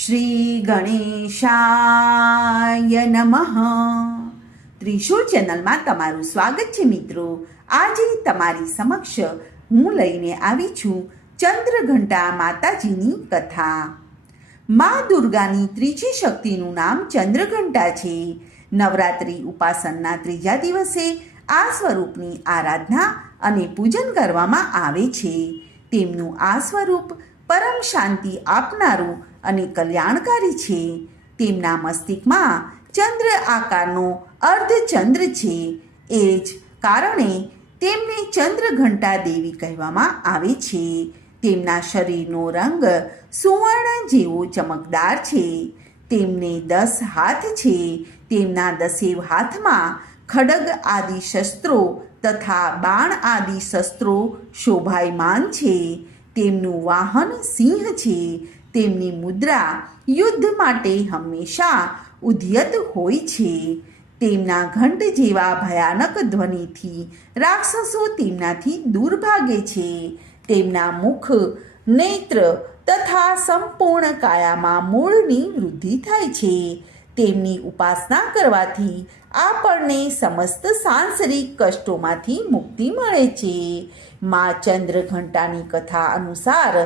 શ્રી ગણેશાય નમઃ. ત્રિશૂળ ચેનલમાં તમારું સ્વાગત છે મિત્રો. આજે તમારી સમક્ષ હું લઈને આવી છું ચંદ્રઘંટા માતાજીની કથા. મા દુર્ગાની ત્રીજી શક્તિનું નામ ચંદ્રઘંટા છે. નવરાત્રિ ઉપાસનના ત્રીજા દિવસે આ સ્વરૂપની આરાધના અને પૂજન કરવામાં આવે છે. તેમનું આ સ્વરૂપ પરમ શાંતિ આપનારું અને કલ્યાણકારી છે. તેમના મસ્તિષ્કમાં ચંદ્ર આકારનો અર્ધચંદ્ર છે. એ જ કારણે તેમને ચંદ્રઘંટા દેવી કહેવામાં આવે છે. તેમના શરીરનો રંગ સુવર્ણ જેવો ચમકદાર છે. તેમને 10 હાથ છે. તેમના 10 હાથમાં ખડગ આદિ શસ્ત્રો તથા બાણ આદિ શસ્ત્રો શોભાયમાન છે. તેમનું વાહન સિંહ છે. તેમની મુદ્રા યુદ્ધ માટે હંમેશા ઉદ્યત હોય છે. તેમના ઘંટ જેવા ભયાનક ધ્વનિથી રાક્ષસો તેમનાથી દૂર ભાગે છે. તેમના મુખ, નેત્ર તથા સંપૂર્ણ કાયામાં મૂળની વૃદ્ધિ થાય છે. તેમની ઉપાસના કરવાથી આપણને સમસ્ત સાંસારિક કષ્ટોમાંથી મુક્તિ મળે છે. મા ચંદ્રઘંટાની કથા અનુસાર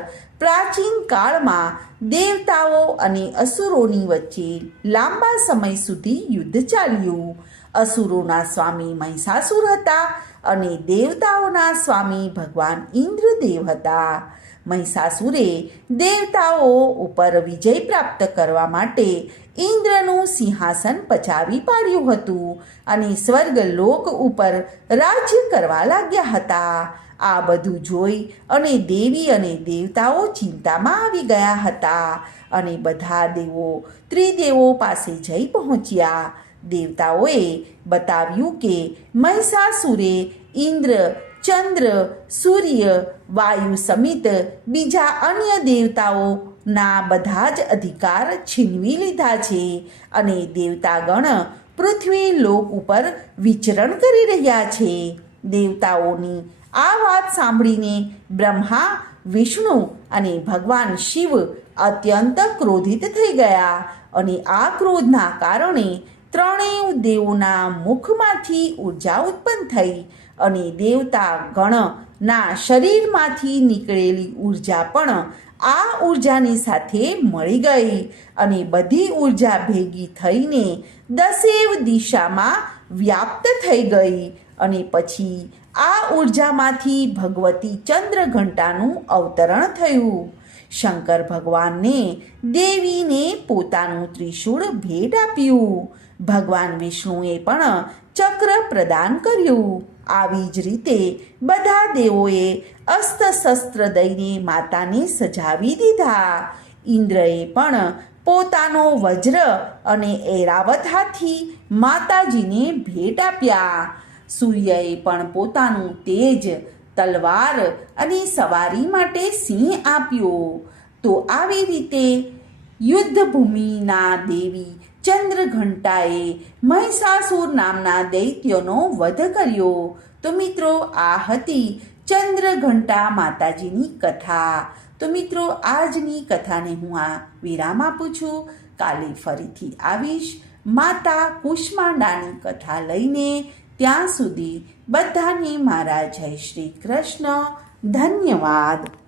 પ્રાચીન કાળમાં દેવતાઓ અને અસુરોની વચ્ચે લાંબા સમય સુધી યુદ્ધ ચાલ્યું. અસુરોના સ્વામી મહિષાસુર હતા અને દેવતાઓના સ્વામી ભગવાન ઇન્દ્રદેવ હતા. મહિષાસુરે દેવતાઓ ઉપર વિજય પ્રાપ્ત કરવા માટે ઇન્દ્રનું સિંહાસન પચાવી પાડ્યું હતું અને સ્વર્ગલોક ઉપર રાજ્ય કરવા લાગ્યા હતા. આ બધું જોઈ અને દેવી અને દેવતાઓ ચિંતામાં આવી ગયા હતા અને બધા દેવો ત્રિદેવો પાસે જઈ પહોંચ્યા. દેવતાઓએ બતાવ્યું કે મહિષાસુરે ઇન્દ્ર, ચંદ્ર, સૂર્ય, વાયુ સમિત બીજા અન્ય દેવતાઓના બધા જ અધિકાર છીનવી લીધા છે અને દેવતાગણ પૃથ્વી લોક ઉપર વિચરણ કરી રહ્યા છે. દેવતાઓની આ વાત સાંભળીને બ્રહ્મા, વિષ્ણુ અને ભગવાન શિવ અત્યંત ક્રોધિત થઈ ગયા અને આ ક્રોધના કારણે ત્રણેય દેવોના મુખમાંથી ઉર્જા ઉત્પન્ન થઈ અને દેવતા ગણના શરીરમાંથી નીકળેલી ઉર્જા પણ આ ઉર્જાની સાથે મળી ગઈ અને બધી ઉર્જા ભેગી થઈને 10 દિશામાં વ્યાપ્ત થઈ ગઈ અને પછી આ ઉર્જામાંથી ભગવતી ચંદ્રઘંટાનું અવતરણ થયું. શંકર ભગવાનને દેવીને પોતાનું ત્રિશૂળ ભેટ આપ્યું. ભગવાન વિષ્ણુએ પણ ચક્ર પ્રદાન કર્યું. આવી જ રીતે બધા દેવોએ અસ્ત્ર શસ્ત્ર દઈને માતાને સજાવી દીધા. ઇન્દ્રએ પણ પોતાનો વજ્ર અને ઐરાવત હાથી માતાજીને ભેટ આપ્યા. સૂર્યએ પણ પોતાનું તેજ, તલવાર અને સવારી માટે સિંહ આપ્યો. તો આવી રીતે યુદ્ધભૂમિના દેવી ચંદ્રઘંટાએ મહિષાસુર નામના દૈત્યનો વધ કર્યો. તો મિત્રો, આ હતી ચંદ્રઘંટા માતાજીની કથા. તો મિત્રો, આજની કથાને હું આ વિરામ આપું છું. કાલે ફરીથી આવીશ માતા કુષ્માંડાની કથા લઈને. ત્યાં સુધી બધાને મારા જય શ્રી કૃષ્ણ. ધન્યવાદ.